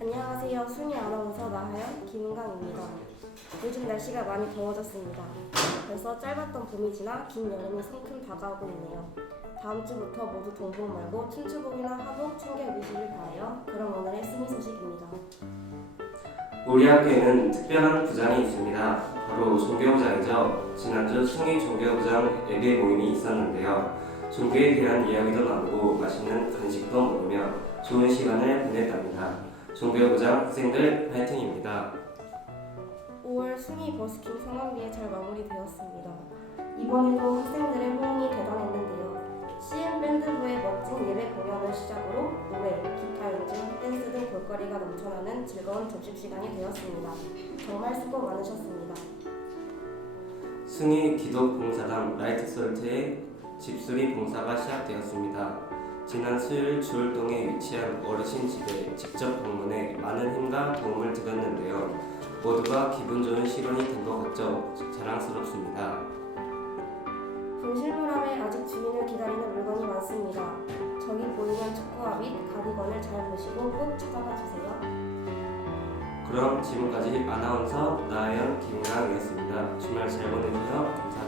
안녕하세요. 순위 아나운서 나하연, 김은강입니다. 요즘 날씨가 많이 더워졌습니다. 벌써 짧았던 봄이 지나 긴 여름이 성큼 다가오고 있네요. 다음 주부터 모두 동복 말고 춘추복이나 하복 챙겨 입으시길 바라요. 그럼 오늘의 순위 소식입니다. 우리 학교에는 특별한 부장이 있습니다. 바로 종교부장이죠. 지난주 승희 종교부장 예배 모임이 있었는데요. 종교에 대한 이야기도 나누고 맛있는 간식도 먹으며 좋은 시간을 보냈답니다. 종교부장 학생들 파이팅입니다. 5월 순위 버스킹 상반기에 잘 마무리되었습니다. 이번에도 학생들의 호응이 대단했는데요. CM밴드부의 멋진 예배 공연을 시작으로 노래, 기타 연주, 댄스 등 볼거리가 넘쳐나는 즐거운 접식시간이 되었습니다. 정말 수고 많으셨습니다. 승희 기독봉사단 라이트솔트의 집수리 봉사가 시작되었습니다. 지난 수요일 주월동에 위치한 어르신 집에 직접 방문해 많은 힘과 도움을 드렸는데요. 모두가 기분 좋은 시간이 된 것 같죠? 자랑스럽습니다. 분실물함에 아직 주인을 기다리는 물건이 많습니다. 저기 보이는 축구화 및 가디건을 잘 보시고 꼭 찾아가 주세요. 그럼 지금까지 아나운서 나연 김강이었습니다. 주말 잘 보내세요. 감사합니다.